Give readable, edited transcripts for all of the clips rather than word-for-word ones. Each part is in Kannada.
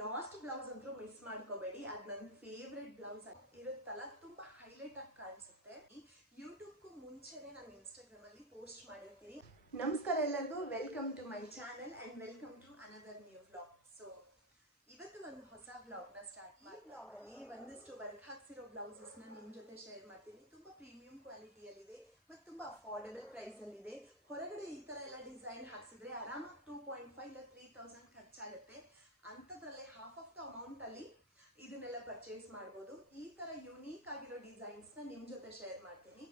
ಲಾಸ್ಟ್ ಬ್ಲೌಸ್ ಅಂತೂ ಮಿಸ್ ಮಾಡ್ಕೋಬೇಡಿ. ಅದು ನನ್ನ ಫೇವ್ರೆಟ್ ಬ್ಲೌಸ್ ಇರುತ್ತಲ್ಲ, ತುಂಬಾ ಹೈಲೈಟ್ ಆಗಿ ಕಾಣಿಸುತ್ತೆ. ಯೂಟ್ಯೂಬ್ಗೂ ಮುಂಚೆನೆ ನಾನು ಇನ್ಸ್ಟಾಗ್ರಾಮ್ ಅಲ್ಲಿ ಪೋಸ್ಟ್ ಮಾಡಿರ್ತೀನಿ. ನಮಸ್ಕಾರ ಎಲ್ಲರಿಗೂ, welcome to my channel and welcome to another new vlog. So ಇವತ್ತು ಒಂದು ಹೊಸ ಬ್ಲಾಗ್ ನ ಸ್ಟಾರ್ಟ್ ಮಾಡಿ, ಬ್ಲಾಗ್ ಅಲ್ಲಿ ಒಂದಷ್ಟು ವರ್ಕ್ ಹಾಕ್ಸಿರೋ ಬ್ಲೌಸಸ್ ನ ನಿಮ್ ಜೊತೆ ಶೇರ್ ಮಾಡ್ತೀನಿ. ತುಂಬಾ ಪ್ರೀಮಿಯಂ ಕ್ವಾಲಿಟಿಯಲ್ಲಿದೆ ಮತ್ತು ತುಂಬಾ ಅಫೋರ್ಡಬಲ್ ಪ್ರೈಸ್ ಅಲ್ಲಿ ಇದೆ. ಹೊರಗಡೆ ಈ ತರ ಎಲ್ಲ ಡಿಸೈನ್ ಹಾಕ್ಸಿದ್ರೆ ಆರಾಮಾಗಿ 2.5 ಇಲ್ಲ 3,000 ಖರ್ಚಾಗುತ್ತೆ. ಅಂಥದ್ರಲ್ಲೇ ಹಾಫ್ ಆಫ್ ದ ಅಮೌಂಟ್ ಅಲ್ಲಿ ಇದನ್ನೆಲ್ಲ ಪರ್ಚೇಸ್ ಮಾಡ್ಬೋದು. ಈ ತರ ಯುನೀಕ್ ಆಗಿರೋ ಡಿಸೈನ್ಸ್ ನ ನಿಮ್ ಜೊತೆ ಶೇರ್ ಮಾಡ್ತೀನಿ.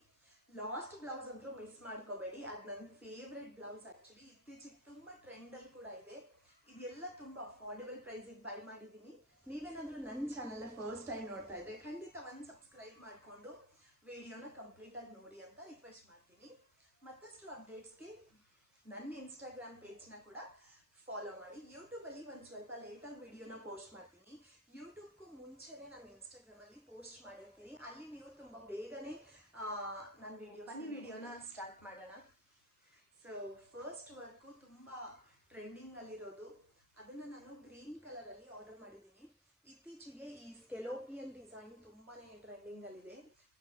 ಲಾಸ್ಟ್ ಬ್ಲೌಸ್ ಅಂತೂ ಮಿಸ್ ಮಾಡ್ಕೋಬೇಡಿ. ಅದು ನನ್ನ ಫೇವ್ರೆಟ್ ಬ್ಲೌಸ್. ಆಕ್ಚುಲಿ ಇತ್ತೀಚೆಗೆ ತುಂಬಾ ಟ್ರೆಂಡ್ ಅಲ್ಲಿ ಕೂಡ ಇದೆ. ಇದೆಲ್ಲ ತುಂಬಾ ಅಫೋರ್ಡಬಲ್ ಪ್ರೈಸಿಗೆ ಬೈ ಮಾಡಿದ್ದೀನಿ. ನೀವೇನಾದ್ರೂ ನನ್ನ ಚಾನಲ್ನ ಫಸ್ಟ್ ಟೈಮ್ ನೋಡ್ತಾ ಇದ್ರೆ ಖಂಡಿತ ಒಂದು ಸಬ್ಸ್ಕ್ರೈಬ್ ಮಾಡಿಕೊಂಡು ವಿಡಿಯೋನ ಕಂಪ್ಲೀಟ್ ಆಗಿ ನೋಡಿ ಅಂತ ರಿಕ್ವೆಸ್ಟ್ ಮಾಡ್ತೀನಿ. ಮತ್ತಷ್ಟು ಅಪ್ಡೇಟ್ಸ್ಗೆ ನನ್ನ ಇನ್ಸ್ಟಾಗ್ರಾಮ್ ಪೇಜ್ನ ಕೂಡ ಫಾಲೋ ಮಾಡಿ. ಯೂಟ್ಯೂಬಲ್ಲಿ ಒಂದು ಸ್ವಲ್ಪ ಲೇಟಾಗಿ ವಿಡಿಯೋನ ಪೋಸ್ಟ್ ಮಾಡ್ತೀನಿ. ಯೂಟ್ಯೂಬ್ಗೂ ಮುಂಚೆನೆ ನಾನು ಇನ್ಸ್ಟಾಗ್ರಾಮಲ್ಲಿ ಪೋಸ್ಟ್ ಮಾಡಿರ್ತೀನಿ. ಅಲ್ಲಿ ನೀವು ತುಂಬ ಬೇಗನೆ ನನ್ನ ವಿಡಿಯೋನ ಸ್ಟಾರ್ಟ್ ಮಾಡೋಣ. ಸೊ ಫಸ್ಟ್ ವರ್ಕು ತುಂಬ ಟ್ರೆಂಡಿಂಗಲ್ಲಿರೋದು, ಅದನ್ನು ನಾನು ಗ್ರೀನ್ ಕಲರಲ್ಲಿ ಆರ್ಡರ್ ಮಾಡಿದ್ದೀನಿ. ಇತ್ತೀಚೆಗೆ ಈ ಸ್ಕೆಲೋಪಿಯನ್ ಡಿಸೈನ್ ತುಂಬಾ ಟ್ರೆಂಡಿಂಗಲ್ಲಿದೆ.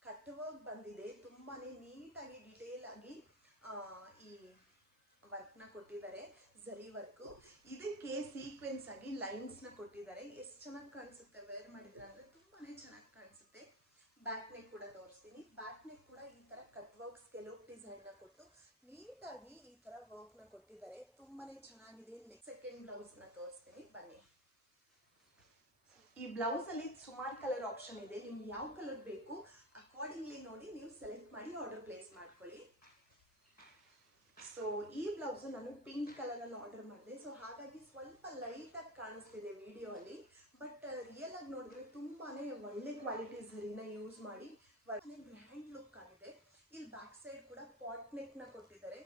ಕಟ್ ವರ್ಕ್ ಬಂದಿದೆ, ತುಂಬಾ ನೀಟಾಗಿ ಡಿಟೇಲ್ ಆಗಿ ಈ ವರ್ಕ್ನ ಕೊಟ್ಟಿದ್ದಾರೆ, ಝರಿ ವರ್ಕು. ಇದಕ್ಕೆ ಸೀಕ್ವೆನ್ಸ್ ಆಗಿ ಲೈನ್ಸ್ನ ಕೊಟ್ಟಿದ್ದಾರೆ. ಎಷ್ಟು ಚೆನ್ನಾಗಿ ಕಾಣಿಸುತ್ತೆ ವೇರ್ ಮಾಡಿದ್ರೆ ಅಂದರೆ ತುಂಬಾ ಚೆನ್ನಾಗಿ ಕಾಣಿಸುತ್ತೆ. ಬ್ಯಾಕ್ ನೆಕ್ ಕೂಡ ತೋರಿಸ್ತೀನಿ. ಬ್ಯಾಕ್ ನೆಕ್ ಕೂಡ ಈ ಥರ ಕಟ್ ವರ್ಕ್ ಸ್ಕೆಲೋಪ್ ಡಿಸೈನ್ನ ಕೊಟ್ಟು ನೀಟಾಗಿ ಈ ಥರ ವರ್ಕ್ನ ಕೊಟ್ಟಿದ್ದಾರೆ. ತುಂಬಾ ಚೆನ್ನಾಗಿದೆ. ನೆಕ್ಸ್ಟ್ ಸೆಕೆಂಡ್ ಬ್ಲೌಸ್ನ ತೋರಿಸ್ತೀನಿ, ಬನ್ನಿ. ಈ ಬ್ಲೌಸಲ್ಲಿ ಸುಮಾರು ಕಲರ್ ಆಪ್ಷನ್ ಇದೆ. ನಿಮ್ಗೆ ಯಾವ ಕಲರ್ ಬೇಕು ಅಕಾರ್ಡಿಂಗ್ಲಿ ನೋಡಿ ನೀವು ಸೆಲೆಕ್ಟ್ ಮಾಡಿ ಆರ್ಡರ್ ಪ್ಲೇಸ್ ಮಾಡ್ಕೊಳ್ಳಿ. ಸೊ ಈ ಬ್ಲೌಸು ನಾನು ಪಿಂಕ್ ಕಲರಲ್ಲಿ ಆರ್ಡರ್ ಮಾಡಿದೆ. ಸೊ ಹಾಗಾಗಿ ಸ್ವಲ್ಪ ಲೈಟಾಗಿ ಕಾಣಿಸ್ತಿದೆ ವಿಡಿಯೋ ಅಲ್ಲಿ, ಬಟ್ ರಿಯಲ್ ಆಗಿ ನೋಡಿದ್ರೆ ತುಂಬಾ ಒಳ್ಳೆ ಕ್ವಾಲಿಟಿ ಝರಿನ ಯೂಸ್ ಮಾಡಿ ಗ್ರ್ಯಾಂಡ್ ಲುಕ್ ಆಗಿದೆ. ಇಲ್ಲಿ ಬ್ಯಾಕ್ ಸೈಡ್ ಕೂಡ ಪಾಟ್ ನೆಕ್ನ ಕೊಟ್ಟಿದ್ದಾರೆ.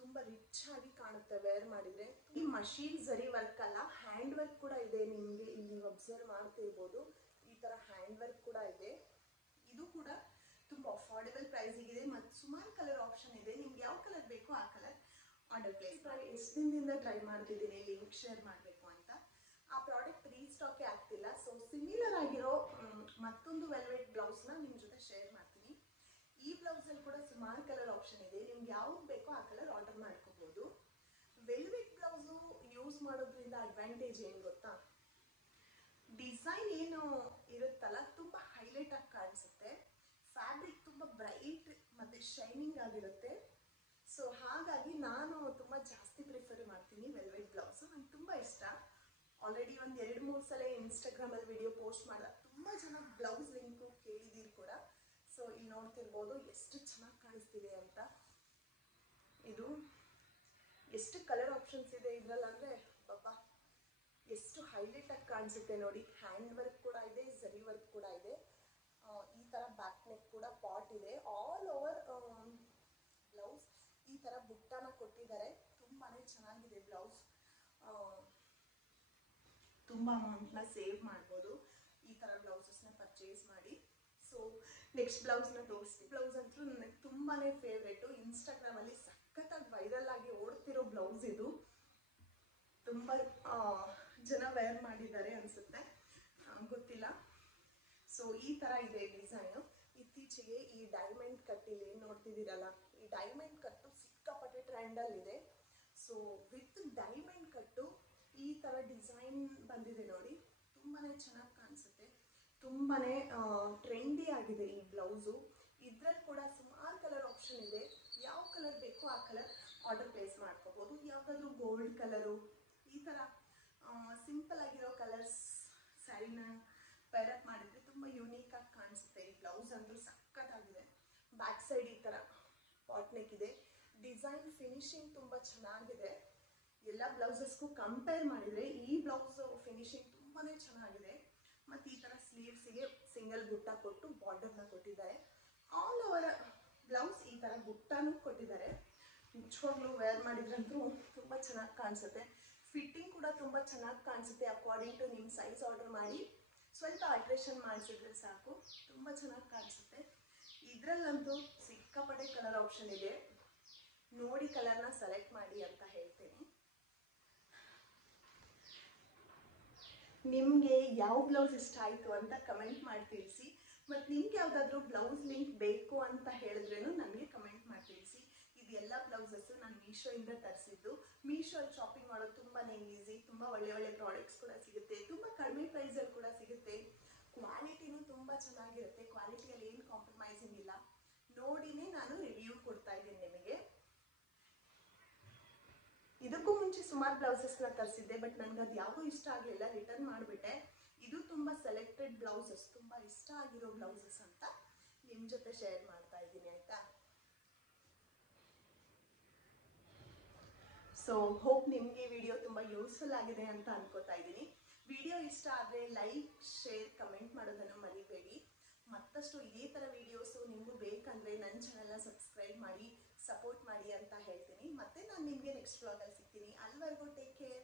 ತುಂಬ ರಿಚ್ ಆಗಿ ಕಾಣುತ್ತೆ ವೇರ್ ಮಾಡಿದರೆ. ಈ ಮಷೀನ್ ಝರಿ ವರ್ಕ್ ಅಲ್ಲ, ಹ್ಯಾಂಡ್ ವರ್ಕ್ ಕೂಡ ಇದೆ. ನಿಮಗೆ ಇಲ್ಲಿ ಅಬ್ಸರ್ವ್ ಮಾಡ್ತಿರ್ಬೋದು, ಈ ಥರ ಹ್ಯಾಂಡ್ ವರ್ಕ್ ಕೂಡ ಇದೆ. ಇದು ಕೂಡ ತುಂಬ ಅಫೋರ್ಡಬಲ್ ಪ್ರೈಸಿಗಿದೆ ಮತ್ತು ಸುಮಾರು ಕಲರ್ ಆಪ್ಷನ್ ಇದೆ. ನಿಮ್ಗೆ ಯಾವ ಕಲರ್ ಬೇಕೋ ಆ ಕಲರ್ ಆರ್ಡರ್ ಪ್ಲೇಸ್ ಮಾಡಿ. ಎಷ್ಟು ದಿನದಿಂದ ಟ್ರೈ ಮಾಡ್ತಿದ್ದೀನಿ ಲಿಂಕ್ ಶೇರ್ ಮಾಡಬೇಕು ಅಂತ. ಆ ಪ್ರಾಡಕ್ಟ್ ರೀಸ್ಟಾಕೇ ಆಗ್ತಿಲ್ಲ. ಸೊ ಸಿಮಿಲರ್ ಆಗಿರೋ ಮತ್ತೊಂದು ವೆಲ್ವೆಟ್ ಬ್ಲೌಸ್ನ ನಿಮ್ಮ ಜೊತೆ ಶೇರ್ ಮಾಡ್ತೀನಿ. ಈ ಬ್ಲೌಸಲ್ಲಿ ಕೂಡ ಸುಮಾರು ಕಲರ್ ಆಪ್ಷನ್ ಇದೆ. ನಿಮ್ಗೆ ಯಾವ್ದು ಬೇಕೋ ಆ ಕಲರ್ ಆರ್ಡರ್ ಮಾಡ್ಕೋಬೋದು. ವೆಲ್ವೆಟ್ ಬ್ಲೌಸು ಯೂಸ್ ಮಾಡೋದ್ರಿಂದ ಅಡ್ವಾಂಟೇಜ್ ಏನು ಗೊತ್ತಾ, ಡಿಸೈನ್ ಏನು ಇರುತ್ತಲ್ಲ ತುಂಬ ಹೈಲೈಟ್ ಆಗಿ ಕಾಣಿಸುತ್ತೆ. ಫ್ಯಾಬ್ರಿಕ್ ತುಂಬ ಬ್ರೈಟ್ ಮತ್ತು ಶೈನಿಂಗ್ ಆಗಿರುತ್ತೆ. ಸೊ ಹಾಗಾಗಿ ನಾನು ತುಂಬ ಜಾಸ್ತಿ ಪ್ರಿಫರ್ ಮಾಡ್ತೀನಿ ವೆಲ್ವೆಟ್ ಬ್ಲೌಸು. ನಂಗೆ ತುಂಬ ಇಷ್ಟ. ಆಲ್ರೆಡಿ ಒಂದು 2-3 ಸಲ ಇನ್ಸ್ಟಾಗ್ರಾಮಲ್ಲಿ ವಿಡಿಯೋ ಪೋಸ್ಟ್ ಮಾಡಿದಾಗ ತುಂಬ ಜನ ಬ್ಲೌಸ್ ಲಿಂಕು ಕೇಳಿದ್ದೀರಿ ಕೂಡ. ಸೊ ಇಲ್ಲಿ ನೋಡ್ತಿರ್ಬೋದು ಎಷ್ಟು ಚೆನ್ನಾಗಿ ಕಾಣಿಸ್ತಿದೆ ಅಂತ. ಇದು ಎಷ್ಟು ಕಲರ್ ಆಪ್ಷನ್ಸ್ ಇದೆ ಇದರಲ್ಲಿ ಅಂದರೆ ಬಾಬಾ ಎಷ್ಟು ಹೈಲೈಟ್ ಆಗಿ ಕಾಣಿಸುತ್ತೆ ನೋಡಿ. ಹ್ಯಾಂಡ್ ವರ್ಕ್ ಕೂಡ ಇದೆ, ಝರಿ ವರ್ಕ್ ಕೂಡ ಇದೆ. ಈ ಥರ ಬ್ಯಾಕ್ ನೆಕ್ ಕೂಡ ಪಾಟ್ ಇದೆ. ಆಲ್ ಓವರ್ ಬ್ಲೌಸ್ ಈ ಥರ ಬುಟ್ಟನ ಕೊಟ್ಟಿದ್ದಾರೆ. ತುಂಬಾ ಚೆನ್ನಾಗಿದೆ ಬ್ಲೌಸ್. ತುಂಬ ಅಮೌಂಟ್ನ ಸೇವ್ ಮಾಡ್ಬೋದು ಈ ಥರ ಬ್ಲೌಸಸ್ನ ಪರ್ಚೇಸ್ ಮಾಡಿ. ಸೊ ನೆಕ್ಸ್ಟ್ ಬ್ಲೌಸ್ನ ತೋರಿಸ್ತೀನಿ. ಬ್ಲೌಸ್ ಅಂತೂ ನನಗೆ ತುಂಬಾ ಫೇವ್ರೇಟು. ಇನ್ಸ್ಟಾಗ್ರಾಮಲ್ಲಿ ಸಖತ್ತಾಗಿ ವೈರಲ್ ಆಗಿ ಓಡ್ತಿರೋ ಬ್ಲೌಸ್ ಇದು. ತುಂಬ ಜನ ವೇರ್ ಮಾಡಿದ್ದಾರೆ ಅನಿಸುತ್ತೆ, ಗೊತ್ತಿಲ್ಲ. ಸೊ ಈ ಥರ ಇದೆ ಡಿಸೈನು. ಇತ್ತೀಚೆಗೆ ಈ ಡೈಮಂಡ್ ಕಟ್ ಇಲ್ಲಿ ನೋಡ್ತಿದ್ದೀರಲ್ಲ, ಈ ಡೈಮಂಡ್ ಕಟ್ಟು ಸಿಕ್ಕಾಪಟ್ಟೆ ಟ್ರೆಂಡಲ್ಲಿದೆ. ಸೊ ವಿತ್ ಡೈಮಂಡ್ ಕಟ್ಟು ಈ ಥರ ಡಿಸೈನ್ ಬಂದಿದೆ ನೋಡಿ, ತುಂಬಾ ಚೆನ್ನಾಗಿ ಕಾಣಿಸುತ್ತೆ. ತುಂಬಾ ಟ್ರೆಂಡಿ ಆಗಿದೆ ಈ ಬ್ಲೌಸು. ಇದರಲ್ಲಿ ಕೂಡ ಸುಮಾರು ಕಲರ್ ಆಪ್ಷನ್ ಇದೆ. ಯಾವ ಕಲರ್ ಬೇಕೋ ಆ ಕಲರ್ ಆರ್ಡರ್ ಪ್ಲೇಸ್ ಮಾಡ್ಕೋಬೋದು. ಯಾವುದಾದ್ರೂ ಗೋಲ್ಡ್ ಕಲರು, ಈ ಥರ ಸಿಂಪಲ್ ಆಗಿರೋ ಕಲರ್ಸ್ ಸ್ಯಾರಿನ ಪೇರಪ್ ಮಾಡಿದರೆ ತುಂಬ ಯೂನೀಕ್ ಆಗಿ ಕಾಣಿಸುತ್ತೆ. ಈ ಬ್ಲೌಸ್ ಅಂತೂ ಸಖತ್ತಾಗಿದೆ. ಬ್ಯಾಕ್ ಸೈಡ್ ಈ ಥರ ಪಾಟ್ ನೆಕ್ ಇದೆ. ಡಿಸೈನ್ ಫಿನಿಶಿಂಗ್ ತುಂಬ ಚೆನ್ನಾಗಿದೆ. ಎಲ್ಲ ಬ್ಲೌಸಸ್ಗೂ ಕಂಪೇರ್ ಮಾಡಿದರೆ ಈ ಬ್ಲೌಸ್ ಫಿನಿಶಿಂಗ್ ತುಂಬಾ ಚೆನ್ನಾಗಿದೆ. ಮತ್ತು ಈ ಥರ ಸ್ಲೀವ್ಸಿಗೆ ಸಿಂಗಲ್ ಬುಟ್ಟ ಕೊಟ್ಟು ಬಾರ್ಡರ್ನ ಕೊಟ್ಟಿದ್ದಾರೆ. ಆಲ್ ಓವರ್ ಬ್ಲೌಸ್ ಈ ಥರ ಬುಟ್ಟನೂ ಕೊಟ್ಟಿದ್ದಾರೆ. ನಿಜವಾಗ್ಲೂ ವೇರ್ ಮಾಡಿದ್ರಂತೂ ತುಂಬ ಚೆನ್ನಾಗಿ ಕಾಣಿಸುತ್ತೆ. ಫಿಟ್ಟಿಂಗ್ ಕೂಡ ತುಂಬ ಚೆನ್ನಾಗಿ ಕಾಣಿಸುತ್ತೆ. ಅಕಾರ್ಡಿಂಗ್ ಟು ನಿಮ್ಮ ಸೈಜ್ ಆರ್ಡರ್ ಮಾಡಿ ಸ್ವಲ್ಪ ಆಲ್ಟ್ರೇಷನ್ ಮಾಡಿಸಿದ್ರೆ ಸಾಕು, ತುಂಬ ಚೆನ್ನಾಗಿ ಕಾಣಿಸುತ್ತೆ. ಇದರಲ್ಲಂತೂ ಸಿಕ್ಕಾಪಟ್ಟೆ ಕಲರ್ ಆಪ್ಷನ್ ಇದೆ. ನೋಡಿ ಕಲರ್ನ ಸೆಲೆಕ್ಟ್ ಮಾಡಿ ಅಂತ ಹೇಳ್ತೀನಿ. ನಿಮಗೆ ಯಾವ ಬ್ಲೌಸ್ ಇಷ್ಟ ಆಯಿತು ಅಂತ ಕಮೆಂಟ್ ಮಾಡಿ ತಿಳಿಸಿ. ಮತ್ತು ನಿಮ್ಗೆ ಯಾವುದಾದ್ರೂ ಬ್ಲೌಸ್ ಲಿಂಕ್ ಬೇಕು ಅಂತ ಹೇಳಿದ್ರೇನು ನನಗೆ ಕಮೆಂಟ್ ಮಾಡಿ ತಿಳಿಸಿ. ಇದೆಲ್ಲ ಬ್ಲೌಸಸ್ಸು ನಾನು ಮೀಶೋಯಿಂದ ತರಿಸಿದ್ದು. ಮೀಶೋಲ್ಲಿ ಶಾಪಿಂಗ್ ಮಾಡೋದು ತುಂಬಾ ಈಸಿ. ತುಂಬ ಒಳ್ಳೆ ಪ್ರಾಡಕ್ಟ್ಸ್ ಕೂಡ ಸಿಗುತ್ತೆ, ತುಂಬ ಕಡಿಮೆ ಪ್ರೈಸಲ್ಲಿ ಕೂಡ ಸಿಗುತ್ತೆ. ಕ್ವಾಲಿಟಿನೂ ತುಂಬ ಚೆನ್ನಾಗಿರುತ್ತೆ, ಕ್ವಾಲಿಟಿಯಲ್ಲಿ ಏನು ಕಾಂಪ್ರಮೈಸಿಂಗ್ ಇಲ್ಲ. ನೋಡಿನೇ ನಾನು ರಿವ್ಯೂ ಕೊಡ್ತಾ ಇದ್ದೀನಿ ನಿಮಗೆ. ಇದಕ್ಕೂ ಮುಂಚೆ ಸುಮಾರು ಬ್ಲೌಸಸ್ನ ತರಿಸಿದ್ದೆ, ಬಟ್ ನನಗೆ ಅದು ಯಾವುದೂ ಇಷ್ಟ ಆಗಲಿಲ್ಲ, ರಿಟರ್ನ್ ಮಾಡಿಬಿಟ್ಟೆ. ಇದು ತುಂಬ ಸೆಲೆಕ್ಟೆಡ್ ಬ್ಲೌಸಸ್, ತುಂಬ ಇಷ್ಟ ಆಗಿರೋ ಬ್ಲೌಸಸ್ ಅಂತ ನಿಮ್ಮ ಜೊತೆ ಶೇರ್ ಮಾಡ್ತಾ ಇದ್ದೀನಿ, ಆಯಿತಾ. ಸೊ ಹೋಪ್ ನಿಮಗೆ ವಿಡಿಯೋ ತುಂಬ ಯೂಸ್ಫುಲ್ ಆಗಿದೆ ಅಂತ ಅನ್ಕೋತಾ ಇದ್ದೀನಿ. ವಿಡಿಯೋ ಇಷ್ಟ ಆದರೆ ಲೈಕ್, ಶೇರ್, ಕಮೆಂಟ್ ಮಾಡೋದನ್ನು ಮರಿಬೇಡಿ. ಮತ್ತಷ್ಟು ಇದೇ ಥರ ವೀಡಿಯೋಸು ನಿಮಗೂ ಬೇಕಂದರೆ ನನ್ನ ಚಾನಲ್ನ ಸಬ್ಸ್ಕ್ರೈಬ್ ಮಾಡಿ, ಸಪೋರ್ಟ್ ಮಾಡಿ ಅಂತ ಹೇಳ್ತೀನಿ. ಮತ್ತೆ ನಾನು ನಿಮಗೆ ನೆಕ್ಸ್ಟ್ ವ್ಲಾಗಲ್ಲಿ ಸಿಗ್ತೀನಿ. ಅಲ್ಲಿವರೆಗೂ ಟೇಕ್ ಕೇರ್.